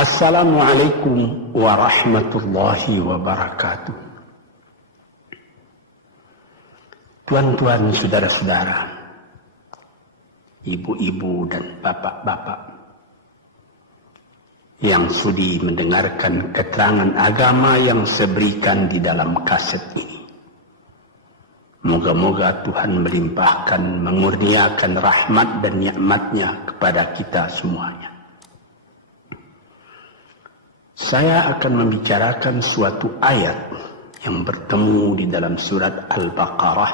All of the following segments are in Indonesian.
Assalamualaikum warahmatullahi wabarakatuh. Tuan-tuan, saudara-saudara, ibu-ibu dan bapak-bapak yang sudi mendengarkan keterangan agama yang saya berikan di dalam kaset ini. Moga-moga Tuhan melimpahkan, mengurniakan rahmat dan nikmat-Nya kepada kita semuanya. Saya akan membicarakan suatu ayat yang bertemu di dalam surat Al-Baqarah.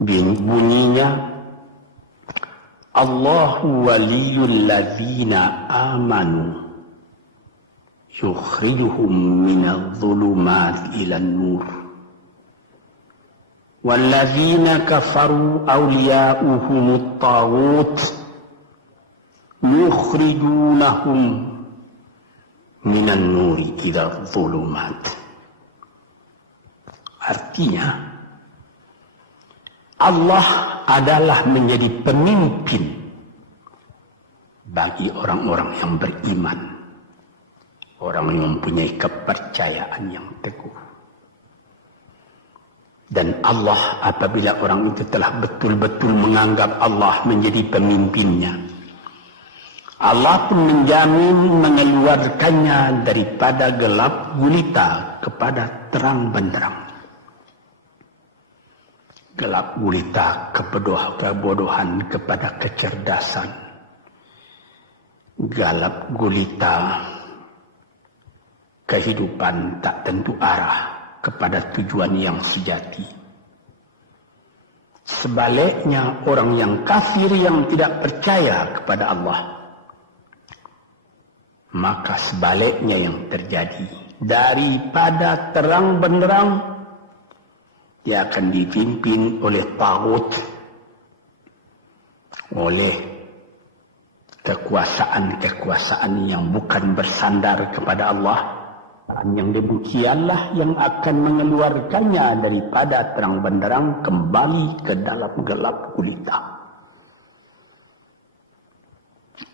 Bunyinya, Allahu waliyul ladzina amanu yukhrijuhum minadh dhulumati ilan nur wal ladzina kafaru awliya'uhumut taghut yukhrijunahum minan nuri ila dhulumat. Artinya, Allah adalah menjadi pemimpin bagi orang-orang yang beriman, orang yang mempunyai kepercayaan yang teguh. Dan Allah, apabila orang itu telah betul-betul menganggap Allah menjadi pemimpinnya, Allah pun menjamin mengeluarkannya daripada gelap gulita kepada terang benderang. Gelap gulita kebodohan kepada kecerdasan. Gelap gulita kehidupan tak tentu arah kepada tujuan yang sejati. Sebaliknya, orang yang kafir yang tidak percaya kepada Allah, maka sebaliknya yang terjadi, daripada terang benderang dia akan dipimpin oleh taghut, oleh kekuasaan-kekuasaan yang bukan bersandar kepada Allah. Yang demikianlah yang akan mengeluarkannya daripada terang benderang kembali ke dalam gelap gulita.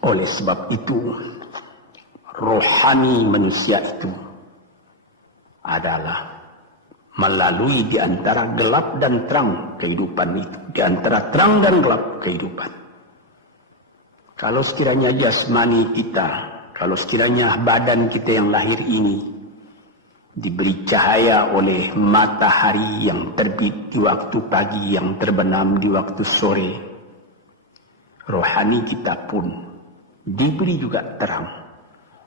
Oleh sebab itu, rohani manusia itu adalah melalui di antara gelap dan terang kehidupan itu, di antara terang dan gelap kehidupan. Kalau sekiranya jasmani kita, kalau sekiranya badan kita yang lahir ini diberi cahaya oleh matahari yang terbit di waktu pagi, yang terbenam di waktu sore, rohani kita pun diberi juga terang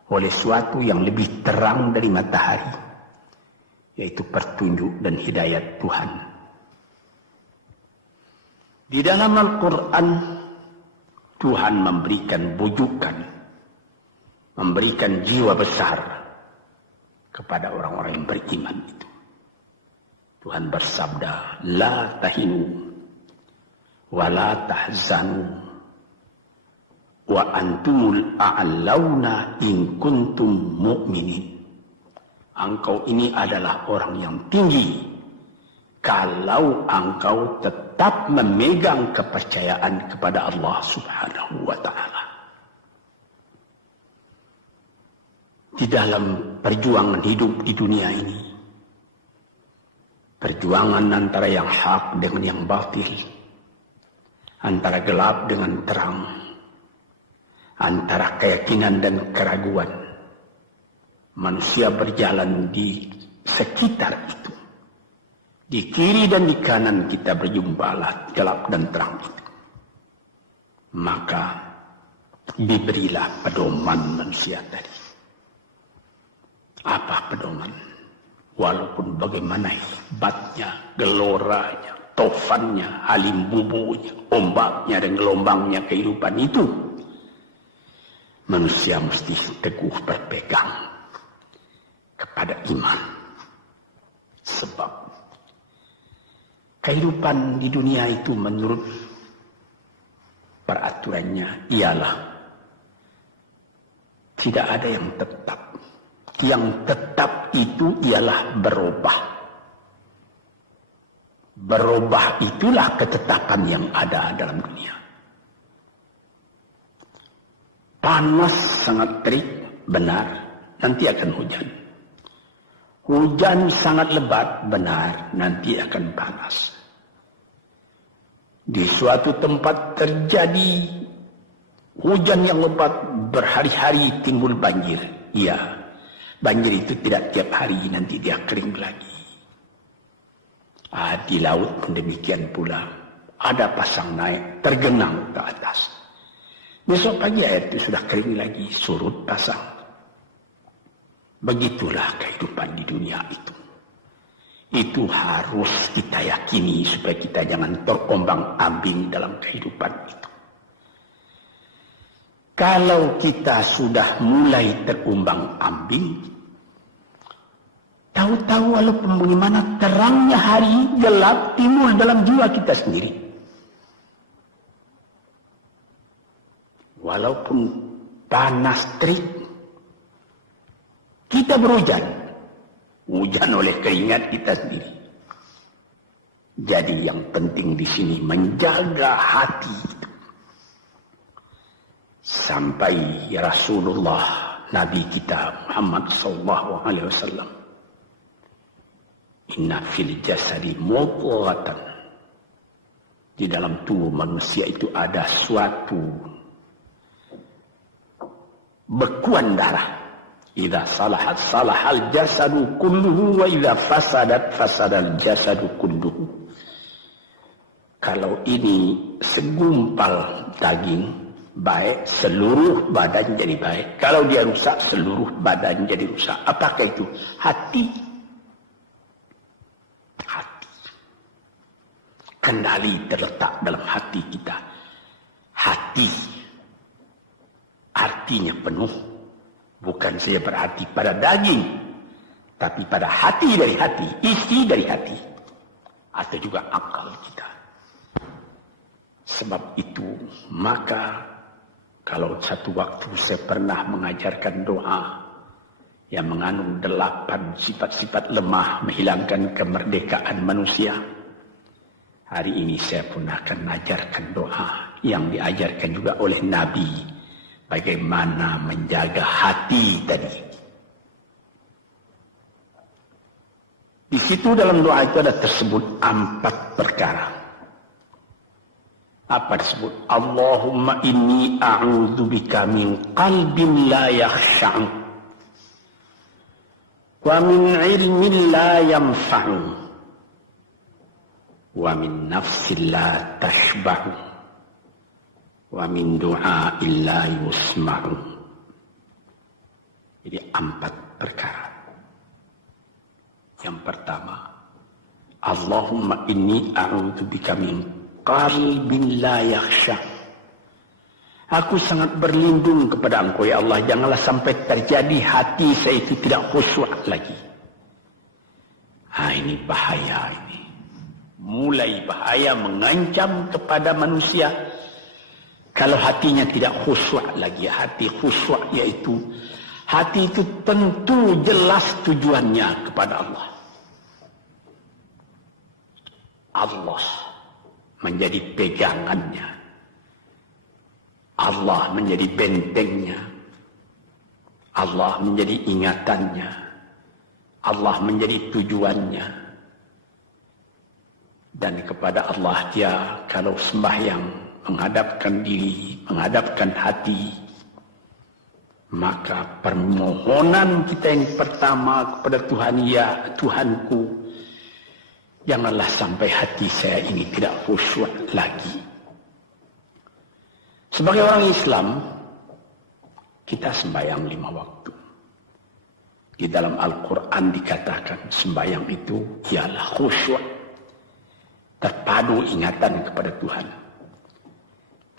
oleh suatu yang lebih terang dari matahari, yaitu petunjuk dan hidayat Tuhan. Di dalam Al-Quran, Tuhan memberikan bujukan, memberikan jiwa besar kepada orang-orang yang beriman itu. Tuhan bersabda, La tahinu wa la tahzanu wa antumul a'launa in kuntum mu'minin. Engkau ini adalah orang yang tinggi kalau engkau tetap memegang kepercayaan kepada Allah Subhanahu wa ta'ala. Di dalam perjuangan hidup di dunia ini, perjuangan antara yang hak dengan yang batil, antara gelap dengan terang, antara keyakinan dan keraguan, manusia berjalan di sekitar itu. Di kiri dan di kanan kita berjumpalah gelap dan terang itu. Maka diberilah pedoman manusia tadi. Apa pedoman? Walaupun bagaimana hebatnya, geloranya, tofannya, halimbubunya, ombaknya dan gelombangnya kehidupan itu, manusia mesti teguh berpegang kepada iman. Sebab kehidupan di dunia itu menurut peraturannya ialah tidak ada yang tetap. Yang tetap itu ialah berubah. Berubah itulah ketetapan yang ada dalam dunia. Panas sangat terik, benar, nanti akan hujan. Hujan sangat lebat, benar, nanti akan panas. Di suatu tempat terjadi hujan yang lebat, berhari-hari timbul banjir. Ya, banjir itu tidak tiap hari, nanti dia kering lagi. Di laut pun demikian pula. Ada pasang naik, tergenang ke atas. Besok pagi air itu sudah kering lagi, surut pasang. Begitulah kehidupan di dunia itu. Itu harus kita yakini supaya kita jangan terombang-ambing dalam kehidupan itu. Kalau kita sudah mulai terombang-ambing, tahu-tahu walaupun bagaimana terangnya hari, gelap timbul dalam jiwa kita sendiri. Walaupun panas terik, kita berhujan. Hujan oleh keringat kita sendiri. Jadi yang penting di sini menjaga hati itu. Sampai Rasulullah Nabi kita Muhammad SAW, inna fil jasadi mudghatan, di dalam tubuh manusia itu ada suatu bekuan darah. Idza salahat salahal jasadu kulluhu wa idza fasadat fasadal jasadu kulluhu. Kalau ini segumpal daging baik, seluruh badan jadi baik. Kalau dia rusak, seluruh badan jadi rusak. Apakah itu? Hati. Hati. Kendali terletak dalam hati kita. Hati artinya penuh. Bukan saja berarti pada daging, tapi pada hati dari hati, isi dari hati, atau juga akal kita. Sebab itu, maka kalau satu waktu saya pernah mengajarkan doa yang mengandung 8 sifat-sifat lemah menghilangkan kemerdekaan manusia, hari ini saya pun akan mengajarkan doa yang diajarkan juga oleh Nabi. Bagaimana menjaga hati tadi. Di situ dalam doa itu ada tersebut 4 perkara. Apa tersebut? Allahumma inni a'udzubika min qalbin la yakhsha'u wa min ilmin la yanfa'u wa min nafsin la tashba'u wa min du'a illa yusma'u. Jadi 4 perkara. Yang pertama, Allahumma inni a'udzubika min qalbin la yakhsha. Aku sangat berlindung kepada Engkau ya Allah, janganlah sampai terjadi hati saya itu tidak khusyuk lagi. Ini bahaya ini. Mulai bahaya mengancam kepada manusia. Kalau hatinya tidak khusyuk lagi, hati khusyuk yaitu hati itu tentu jelas tujuannya kepada Allah. Allah menjadi pegangannya. Allah menjadi bentengnya. Allah menjadi ingatannya. Allah menjadi tujuannya. Dan kepada Allah dia kalau sembahyang menghadapkan diri, menghadapkan hati, maka permohonan kita yang pertama kepada Tuhan, ya Tuhanku, janganlah sampai hati saya ini tidak khusyuk lagi. Sebagai orang Islam, kita sembahyang 5 waktu. Di dalam Al-Quran dikatakan sembahyang itu ialah khusyuk, terpadu ingatan kepada Tuhan.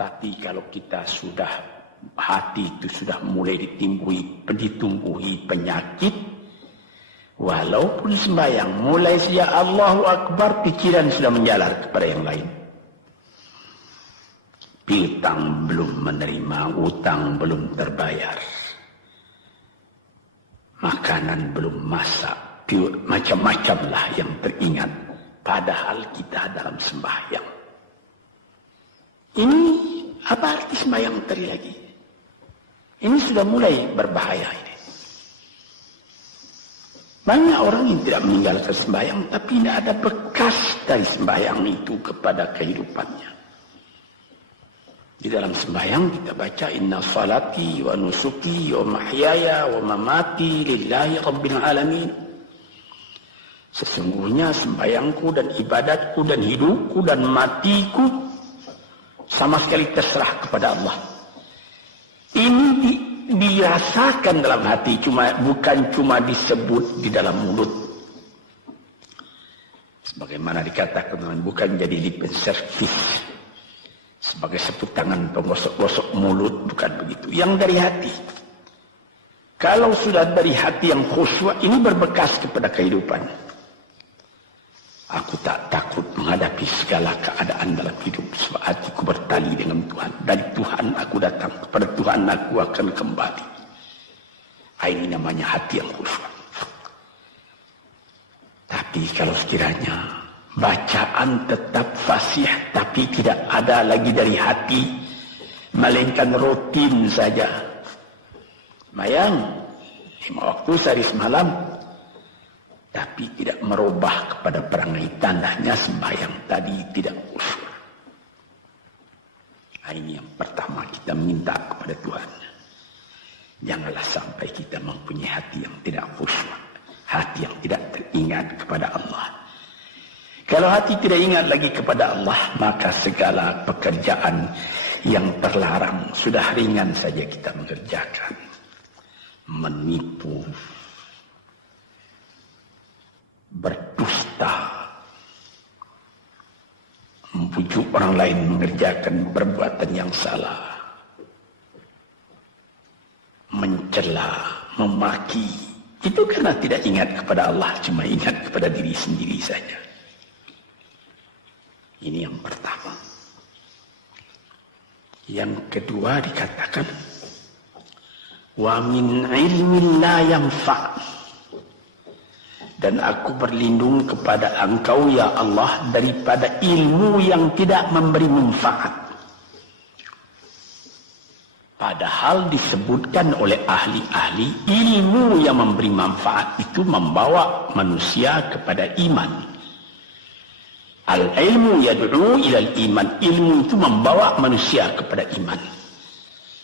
Tapi kalau kita sudah, hati itu sudah mulai ditumbuhi penyakit, walaupun sembahyang, mulai sejak Allahu Akbar, pikiran sudah menjalar kepada yang lain. Piutang belum menerima, utang belum terbayar, makanan belum masak, macam-macam lah yang teringat. Padahal kita dalam sembahyang. Ini apa arti sembahyang tadi lagi? Ini sudah mulai berbahaya ini. Banyak orang yang tidak meninggalkan sembahyang, tapi tidak ada bekas dari sembahyang itu kepada kehidupannya. Di dalam sembahyang kita baca inna salati wa nusuki wa mahyaya wa mamati lillahi rabbil alamin. Sesungguhnya sembahyangku dan ibadatku dan hidupku dan matiku sama sekali terserah kepada Allah. Ini dirasakan dalam hati, bukan cuma disebut di dalam mulut. Sebagaimana dikatakan, bukan jadi lip service sebagai seput tangan penggosok-gosok mulut, bukan begitu. Yang dari hati. Kalau sudah dari hati yang khusyuk, ini berbekas kepada kehidupan. Aku tak takut menghadapi segala keadaan dalam hidup, sebab hatiku bertali dengan Tuhan. Dari Tuhan aku datang, kepada Tuhan aku akan kembali. Ini namanya hati yang khusyuk. Tapi kalau sekiranya bacaan tetap fasih, tapi tidak ada lagi dari hati, melainkan rutin saja. Sembahyang 5 waktu sehari semalam, tapi tidak merubah kepada perangai, tandanya sembahyang tadi tidak khusyuk. Ini yang pertama kita minta kepada Tuhan. Janganlah sampai kita mempunyai hati yang tidak khusyuk, hati yang tidak teringat kepada Allah. Kalau hati tidak ingat lagi kepada Allah, maka segala pekerjaan yang terlarang sudah ringan saja kita mengerjakan. Menipu, berdusta, membujuk orang lain mengerjakan perbuatan yang salah, mencela, memaki, itu karena tidak ingat kepada Allah, cuma ingat kepada diri sendiri saja. Ini yang pertama. Yang kedua dikatakan, wa min ilmin la yanfa'. Dan aku berlindung kepada Engkau ya Allah daripada ilmu yang tidak memberi manfaat. Padahal disebutkan oleh ahli-ahli, ilmu yang memberi manfaat itu membawa manusia kepada iman. Al-ilmu yad'u ilal iman. Ilmu itu membawa manusia kepada iman.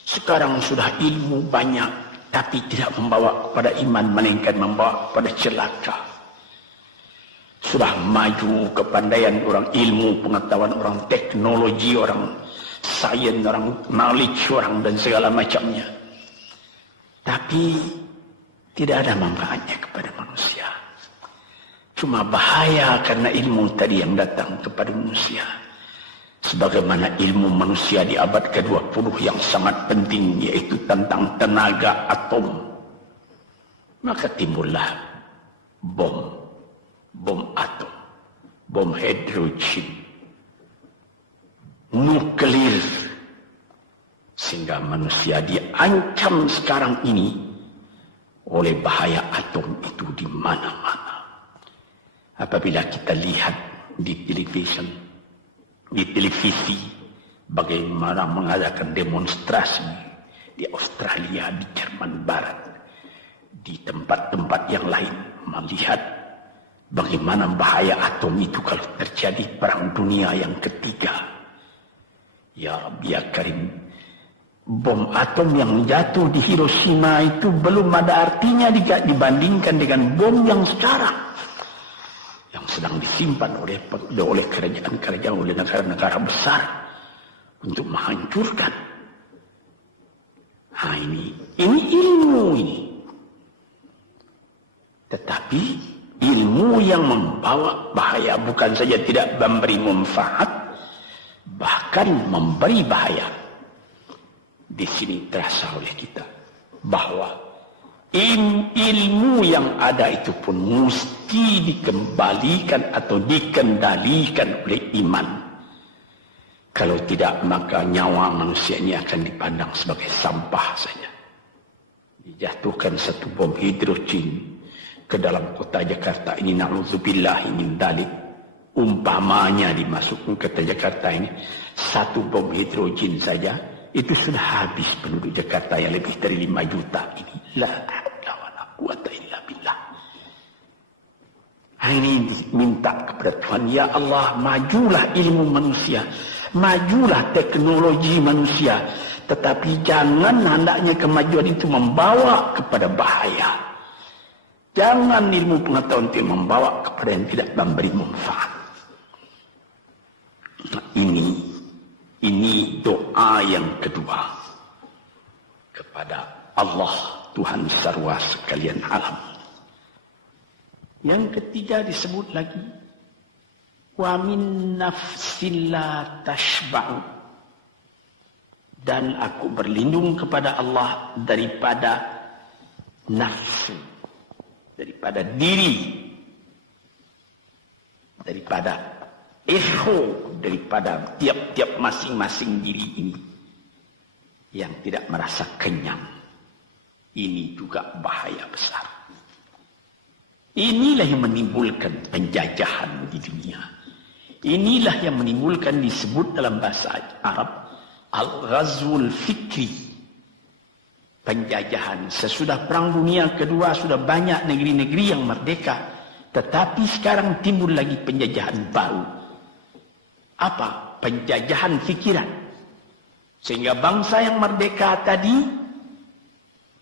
Sekarang sudah ilmu banyak, tapi tidak membawa kepada iman, melainkan membawa kepada celaka. Sudah maju kepandaian orang, ilmu, pengetahuan orang, teknologi orang, sains orang, knowledge orang, dan segala macamnya. Tapi tidak ada manfaatnya kepada manusia. Cuma bahaya karena ilmu tadi yang datang kepada manusia. Sebagaimana ilmu manusia di abad ke-20 yang sangat penting, yaitu tentang tenaga atom. Maka timbullah bom atom, bom hidrogen, nuklir. Sehingga manusia diancam sekarang ini oleh bahaya atom itu di mana-mana. Apabila kita lihat di televisi bagaimana mengadakan demonstrasi di Australia, di Jerman Barat, di tempat-tempat yang lain, melihat bagaimana bahaya atom itu kalau terjadi perang dunia yang ketiga. Ya Rabbi ya Karim, bom atom yang jatuh di Hiroshima itu belum ada artinya dibandingkan dengan bom yang sekarang, yang sedang disimpan oleh kerajaan-kerajaan, oleh negara-negara besar untuk menghancurkan. Ini ilmu ini. Tetapi ilmu yang membawa bahaya, bukan saja tidak memberi manfaat, bahkan memberi bahaya. Di sini terasa oleh kita bahwa ilmu yang ada itu pun mesti dikembalikan atau dikendalikan oleh iman. Kalau tidak, maka nyawa manusia ini akan dipandang sebagai sampah saja. Dijatuhkan satu bom hidrogen ke dalam kota Jakarta ini, na'udzubillahi min dzalik. Umpamanya dimasukkan ke kota Jakarta ini satu bom hidrogen saja, itu sudah habis penduduk Jakarta yang lebih dari 5 juta ini. La haula wala quwata illa billah. Ini minta kepada Tuhan, ya Allah, majulah ilmu manusia, majulah teknologi manusia, tetapi jangan hendaknya kemajuan itu membawa kepada bahaya. Jangan ilmu pengetahuan itu membawa kepada yang tidak memberi manfaat. Nah, ini doa yang kedua kepada Allah Tuhan sarwa sekalian alam. Yang ketiga disebut lagi, wa min nafsin la tashba'u, dan aku berlindung kepada Allah daripada nafsu, daripada diri, daripada ego, daripada tiap-tiap masing-masing diri ini yang tidak merasa kenyang. Ini juga bahaya besar. Inilah yang menimbulkan penjajahan di dunia. Inilah yang menimbulkan, disebut dalam bahasa Arab, al-ghazwul fikri, penjajahan. Sesudah Perang Dunia Kedua sudah banyak negeri-negeri yang merdeka, tetapi sekarang timbul lagi penjajahan baru. Apa? Penjajahan fikiran. Sehingga bangsa yang merdeka tadi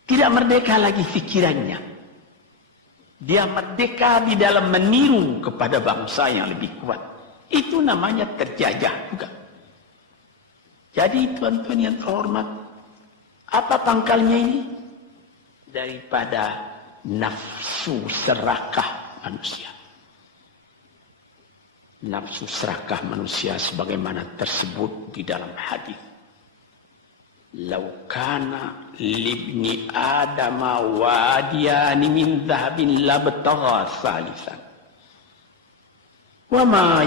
tidak merdeka lagi fikirannya. Dia merdeka di dalam meniru kepada bangsa yang lebih kuat. Itu namanya terjajah juga. Jadi tuan-tuan yang terhormat, apa pangkalnya ini? Daripada nafsu serakah manusia. Nafsu serakah manusia sebagaimana tersebut di dalam hadis. Lau kana libni adama wadiyani min dhahabin labtagha salisan. Wa ma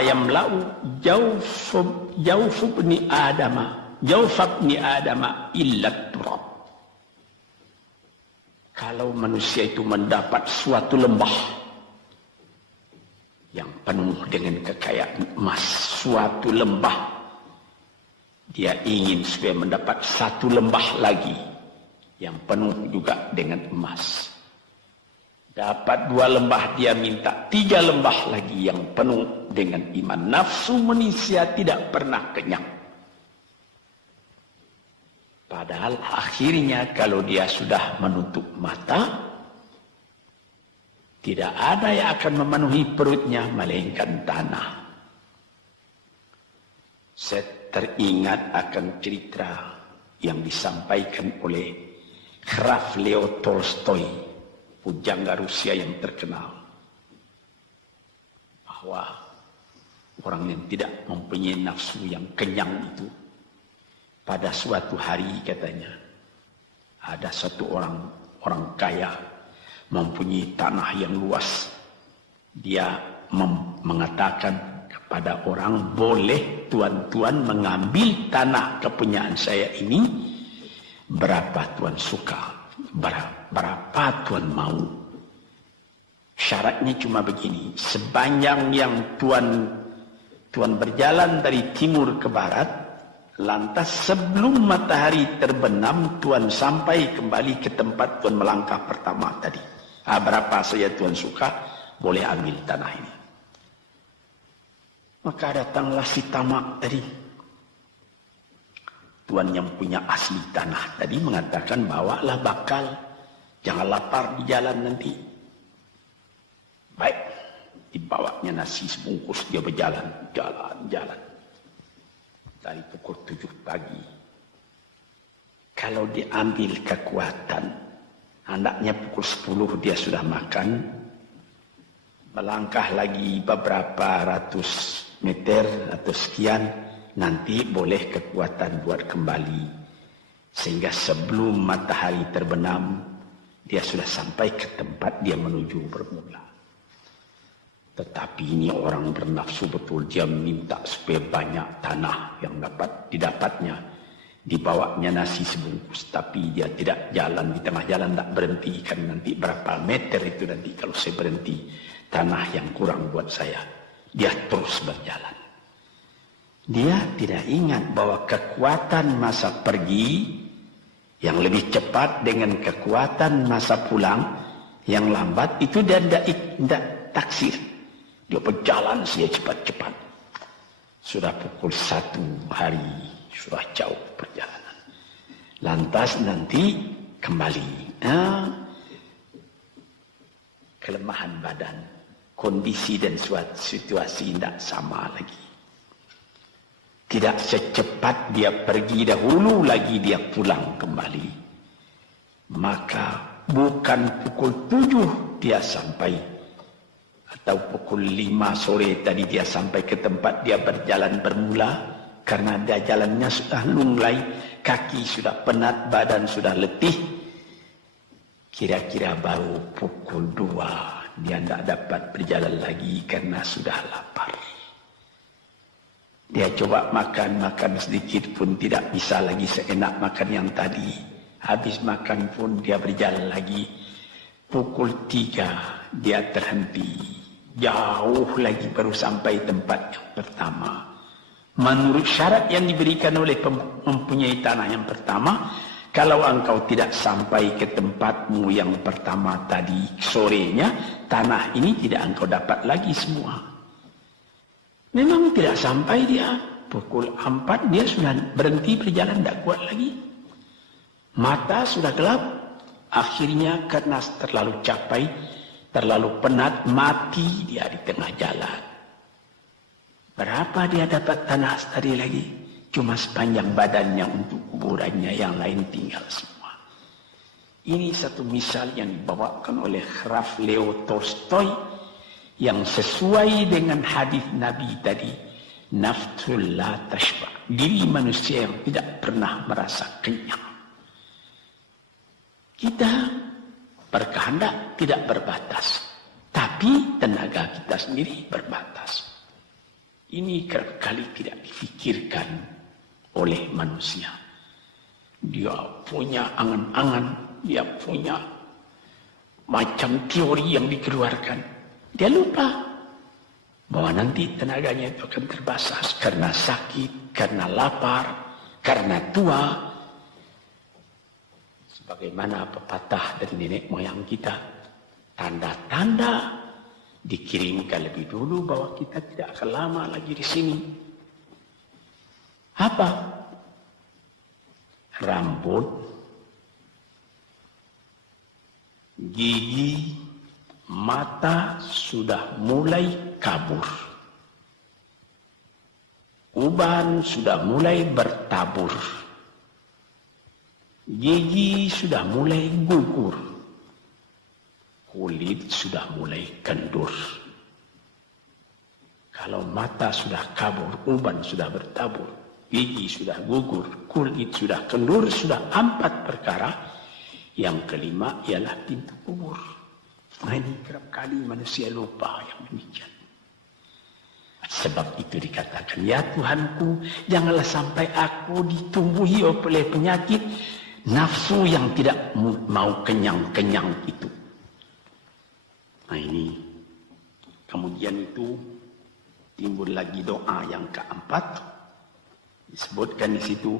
yamla'u jawfubni adama illa turab. Kalau manusia itu mendapat suatu lembah yang penuh dengan kekayaan emas, suatu lembah, dia ingin supaya mendapat satu lembah lagi yang penuh juga dengan emas. Dapat 2 lembah, dia minta 3 lembah lagi yang penuh dengan iman. Nafsu manusia tidak pernah kenyang. Padahal akhirnya kalau dia sudah menutup mata, tidak ada yang akan memenuhi perutnya melainkan tanah. Saya teringat akan cerita yang disampaikan oleh Graf Leo Tolstoy, pujangga Rusia yang terkenal, bahwa orang yang tidak mempunyai nafsu yang kenyang itu, pada suatu hari katanya, ada satu orang kaya mempunyai tanah yang luas. Dia mengatakan kepada orang, boleh tuan-tuan mengambil tanah kepunyaan saya ini, berapa tuan suka, berapa tuan mau. Syaratnya cuma begini, sepanjang yang tuan berjalan dari timur ke barat, lantas sebelum matahari terbenam, tuan sampai kembali ke tempat tuan melangkah pertama tadi. Berapa saja tuan suka, boleh ambil tanah ini. Maka datanglah si tamak tadi. Tuan yang punya asli tanah tadi mengatakan, bawalah bakal, jangan lapar di jalan nanti. Baik, dibawanya nasi sebungkus, dia berjalan, jalan. Dari pukul 7 pagi. Kalau diambil kekuatan, hendaknya pukul 10 dia sudah makan. Melangkah lagi beberapa ratus meter atau sekian, nanti boleh kekuatan buat kembali. Sehingga sebelum matahari terbenam, dia sudah sampai ke tempat dia menuju bermula. Tetapi ini orang bernafsu betul, dia minta supaya banyak tanah yang didapatnya. Dibawanya nasi sebungkus, tapi dia tidak jalan, di tengah jalan tak berhenti, kan nanti berapa meter itu nanti kalau saya berhenti, tanah yang kurang buat saya. Dia terus berjalan. Dia tidak ingat bahwa kekuatan masa pergi yang lebih cepat dengan kekuatan masa pulang yang lambat itu dia tidak taksir. Dia berjalan saja cepat-cepat. Sudah pukul 1 hari, sudah jauh perjalanan. Lantas nanti kembali. Kelemahan badan, kondisi dan suatu situasi tidak sama lagi. Tidak secepat dia pergi dahulu lagi dia pulang kembali. Maka bukan pukul 7 dia sampai. Atau pukul 5 sore tadi dia sampai ke tempat dia berjalan bermula. Karena dia jalannya sudah lunglai. Kaki sudah penat, badan sudah letih. Kira-kira baru pukul 2 dia tidak dapat berjalan lagi karena sudah lapar. Dia coba makan sedikit pun tidak bisa lagi seenak makan yang tadi. Habis makan pun dia berjalan lagi. Pukul 3 dia terhenti. Jauh lagi baru sampai tempat yang pertama. Menurut syarat yang diberikan oleh mempunyai tanah yang pertama, kalau engkau tidak sampai ke tempatmu yang pertama tadi sorenya, tanah ini tidak engkau dapat lagi semua. Memang tidak sampai dia. Pukul 4 dia sudah berhenti berjalan, tidak kuat lagi. Mata sudah gelap. Akhirnya karena terlalu capek, terlalu penat, mati dia di tengah jalan. Berapa dia dapat tanah tadi lagi? Cuma sepanjang badannya untuk kuburannya, yang lain tinggal semua. Ini satu misal yang dibawakan oleh Graf Leo Tolstoy yang sesuai dengan hadis Nabi tadi, nafsul la tashba, diri manusia yang tidak pernah merasa kenyang. Kita berkehendak tidak berbatas, tapi tenaga kita sendiri berbatas. Ini kerap kali tidak difikirkan oleh manusia. Dia punya angan-angan, dia punya macam teori yang dikeluarkan. Dia lupa bahwa nanti tenaganya itu akan terbatas karena sakit, karena lapar, karena tua. Sebagaimana pepatah dari nenek moyang kita, tanda-tanda dikirimkan lebih dulu bahwa kita tidak akan lama lagi di sini. Apa? Rambut, gigi, mata sudah mulai kabur. Uban sudah mulai bertabur. Gigi sudah mulai gugur. Kulit sudah mulai kendur. Kalau mata sudah kabur, uban sudah bertabur, gigi sudah gugur, kulit sudah kendur, sudah 4 perkara. Yang kelima ialah pintu kubur. Nah, ini kerap kali manusia lupa yang demikian. Sebab itu dikatakan, ya Tuhanku, janganlah sampai aku ditumbuhi oleh penyakit nafsu yang tidak mau kenyang-kenyang itu. Nah ini, kemudian itu timbul lagi doa yang keempat. Disebutkan di situ,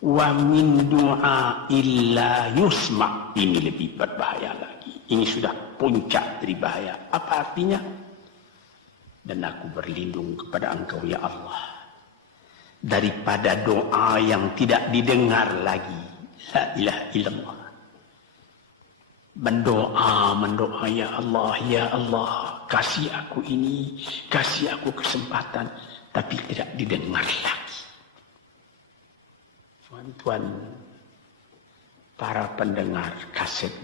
wa min du'a illa yusma'. Ini lebih berbahaya lagi. Ini sudah puncak dari bahaya. Apa artinya? Dan aku berlindung kepada Engkau ya Allah daripada doa yang tidak didengar lagi. La ilaha illallah. Mendoa ya Allah, kasih aku ini, kasih aku kesempatan, tapi tidak didengar lagi. Tuan-tuan, para pendengar kaset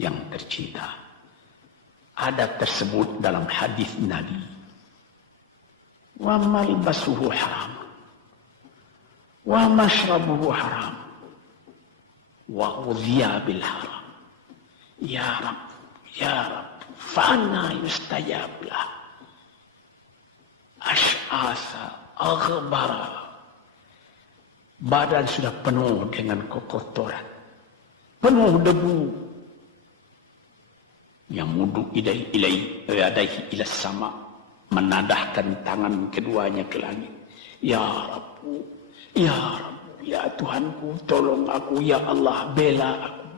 yang tercinta, ada tersebut dalam hadis Nabi, wa malbasuhu haram, wa mashrabuhu haram, wa ghudhiya bil haram. Ya Rab, fa'anna yustajab lah. Ash'asa, aghbara. Badan sudah penuh dengan kotoran, penuh debu. Yang mudu ilaihi ila sama, menadahkan tangan keduanya ke langit. Ya Rabbu, ya Rabbu, ya Tuhanku, tolong aku, ya Allah, bela aku.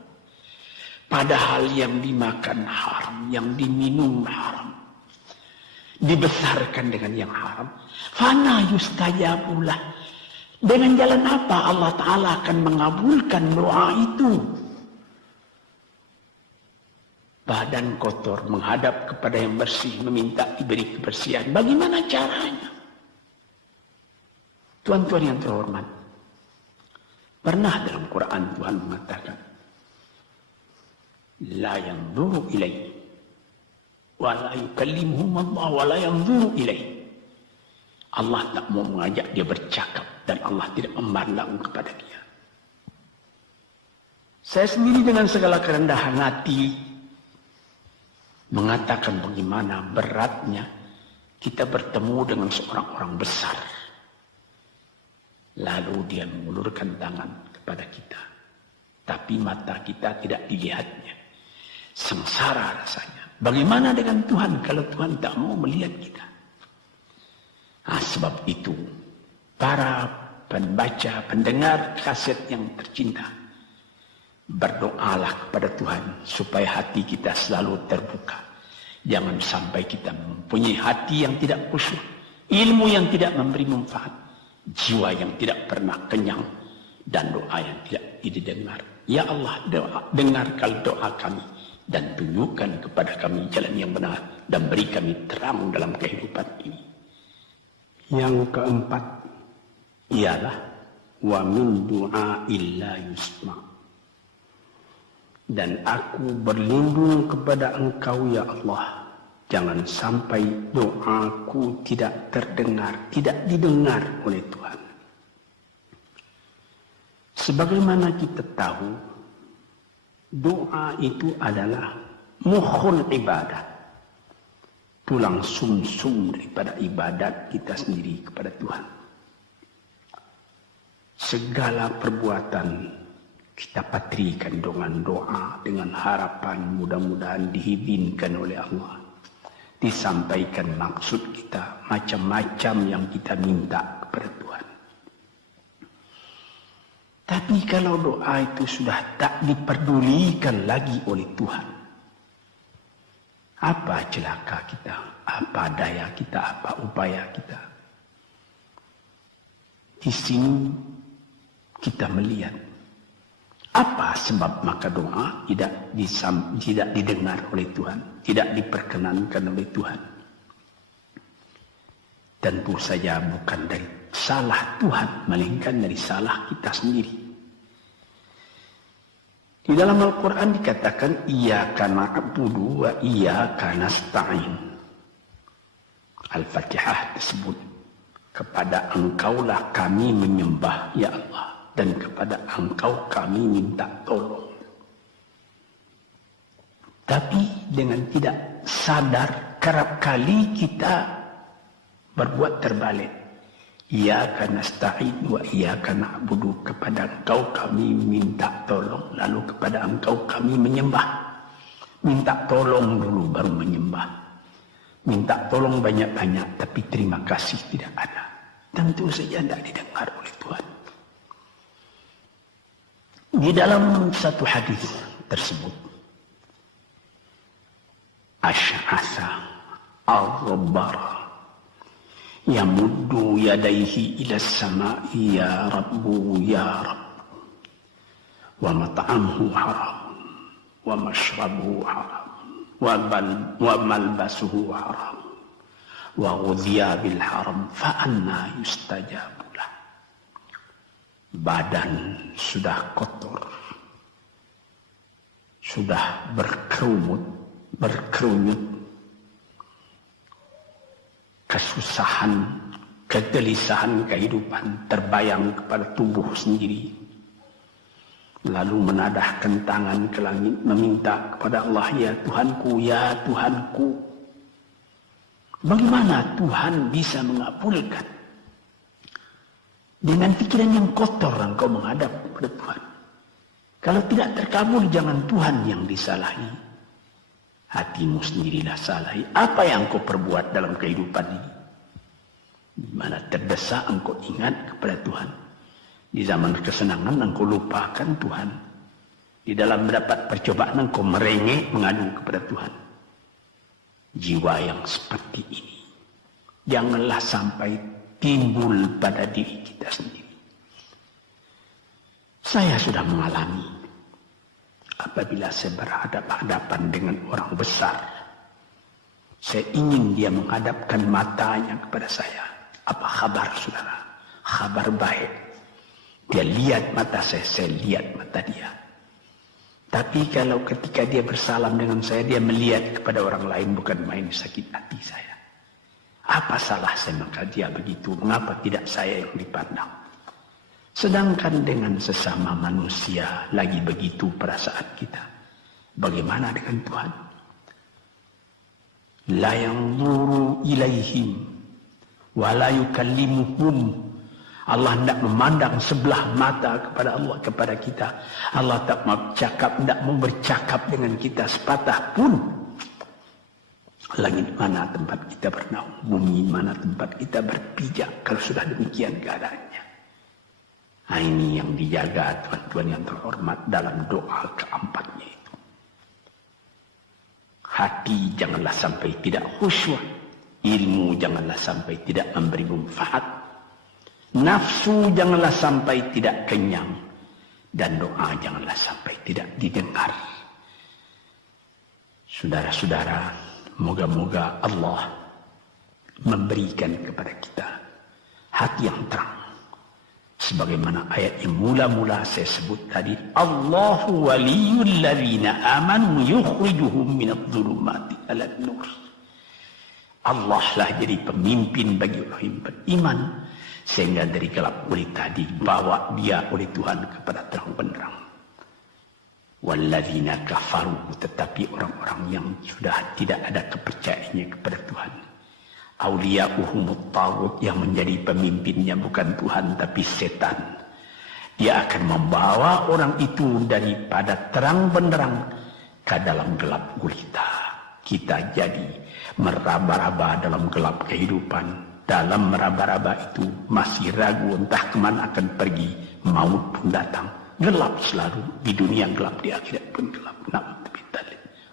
Padahal yang dimakan haram, yang diminum haram, dibesarkan dengan yang haram. Fana yustajabulah. Dengan jalan apa Allah Ta'ala akan mengabulkan doa itu? Badan kotor menghadap kepada yang bersih, meminta diberi kebersihan. Bagaimana caranya? Tuan-tuan yang terhormat, pernah dalam Quran Tuhan mengatakan, la yanzuru ilaihi wa la yukallimuhum Allah wa la yanzuru ilaihi. Allah tak mau mengajak dia bercakap dan Allah tidak memandang kepada dia. Saya sendiri dengan segala kerendahan hati mengatakan bagaimana beratnya kita bertemu dengan seorang orang besar. Lalu dia mengulurkan tangan kepada kita. Tapi mata kita tidak dilihatnya. Sengsara rasanya. Bagaimana dengan Tuhan kalau Tuhan tak mau melihat kita? Nah, sebab itu para pembaca, pendengar kaset yang tercinta, berdoalah kepada Tuhan supaya hati kita selalu terbuka. Jangan sampai kita mempunyai hati yang tidak khusyuk, ilmu yang tidak memberi manfaat, jiwa yang tidak pernah kenyang, dan doa yang tidak didengar. Ya Allah, dengarkan doa kami dan tunjukkan kepada kami jalan yang benar dan beri kami terang dalam kehidupan ini. Yang keempat ialah wa min du'a illa yusma. Dan aku berlindung kepada Engkau ya Allah, jangan sampai doaku tidak terdengar, tidak didengar oleh Tuhan. Sebagaimana kita tahu, doa itu adalah mukhul ibadah, tulang sumsum daripada ibadat kita sendiri kepada Tuhan. Segala perbuatan kita patrikan dengan doa, dengan harapan mudah-mudahan diizinkan oleh Allah. Disampaikan maksud kita, macam-macam yang kita minta kepada Tuhan. Tapi kalau doa itu sudah tak diperdulikan lagi oleh Tuhan, apa celaka kita, apa daya kita, apa upaya kita? Di sini kita melihat apa sebab maka doa tidak didengar oleh Tuhan, tidak diperkenankan oleh Tuhan. Tentu saja bukan dari salah Tuhan, melainkan dari salah kita sendiri. Di dalam Al-Quran dikatakan, Iyyaka na'budu wa iyyaka nasta'in. Al-Fatihah tersebut, kepada Engkaulah kami menyembah, ya Allah, dan kepada Engkau kami minta tolong. Tapi dengan tidak sadar, kerap kali kita berbuat terbalik. Iyyaka nasta'in wa iyyaka na'budu, kepada Engkau kami minta tolong, lalu kepada Engkau kami menyembah. Minta tolong dulu baru menyembah. Minta tolong banyak-banyak tapi terima kasih tidak ada. Tentu saja tidak didengar oleh Tuhan. Di dalam satu hadis tersebut, Asy'atha al-Ghabbara yamuddu yadayhi ila as-sama'i ya Rabbu ya Rabbu, wa mat'amuhu haram wa mashrabuhu haram wa malbasuhu haram wa ghudhiya bil haram fa anna yustajabu lah. Badan sudah kotor, sudah berkerunyut, kesusahan, kegelisahan kehidupan terbayang kepada tubuh sendiri. Lalu menadahkan tangan ke langit meminta kepada Allah, ya Tuhanku, ya Tuhanku. Bagaimana Tuhan bisa mengabulkan? Dengan pikiran yang kotor engkau menghadap kepada Tuhan. Kalau tidak terkabul, jangan Tuhan yang disalahi. Hatimu sendirilah salah. Apa yang kau perbuat dalam kehidupan ini? Di mana terdesak engkau ingat kepada Tuhan. Di zaman kesenangan engkau lupakan Tuhan. Di dalam mendapat percobaan engkau merengek mengadu kepada Tuhan. Jiwa yang seperti ini janganlah sampai timbul pada diri kita sendiri. Saya sudah mengalami apabila saya berhadapan-hadapan dengan orang besar, saya ingin dia menghadapkan matanya kepada saya. Apa kabar saudara? Kabar baik. Dia lihat mata saya lihat mata dia. Tapi kalau ketika dia bersalam dengan saya, dia melihat kepada orang lain, bukan main sakit hati saya. Apa salah saya maka dia begitu? Mengapa tidak saya yang dipandang? Sedangkan dengan sesama manusia lagi begitu perasaan kita. Bagaimana dengan Tuhan? La yanzuru ilaihim wa la yukallimuhum. Allah tidak memandang sebelah mata kepada Allah, kepada kita. Allah tak mau cakap, tidak mau bercakap dengan kita sepatah pun. Langit mana tempat kita bernaung, bumi mana tempat kita berpijak kalau sudah demikian keadaannya. Nah, ini yang dijaga tuan-tuan yang terhormat dalam doa keempatnya itu. Hati janganlah sampai tidak khusyuk, ilmu janganlah sampai tidak memberi manfaat. Nafsu janganlah sampai tidak kenyang, dan doa janganlah sampai tidak didengar. Saudara-saudara, moga-moga Allah memberikan kepada kita hati yang terang. Sebagaimana ayat yang mula-mula saya sebut tadi, Allahu waliyul ladzina amanu yukhrijuhum minadh-dhulumati ilan nur. Allah lah jadi pemimpin bagi orang yang beriman, sehingga dari gelap gulita dibawa dia oleh Tuhan kepada terang benderang. Walladzina kafaru, tetapi orang-orang yang sudah tidak ada kepercayaannya kepada Tuhan, auliya'uhumut taghut, yang menjadi pemimpinnya bukan Tuhan tapi setan. Dia akan membawa orang itu daripada terang benderang ke dalam gelap gulita. Kita jadi meraba-raba dalam gelap kehidupan. Dalam meraba-raba itu masih ragu entah kemana akan pergi. Maut pun datang. Gelap selalu. Di dunia gelap, di akhirat pun gelap.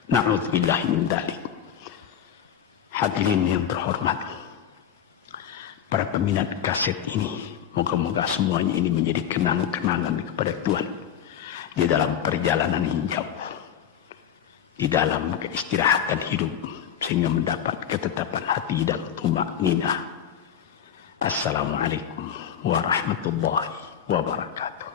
Na'udzubillahi min dzalik. Hadirin yang terhormat, para peminat kaset ini, moga-moga semuanya ini menjadi kenang-kenangan kepada Tuhan di dalam perjalanan yang jauh, di dalam keistirahatan hidup, sehingga mendapat ketetapan hati dan tumak-ninah. Assalamualaikum warahmatullahi wabarakatuh.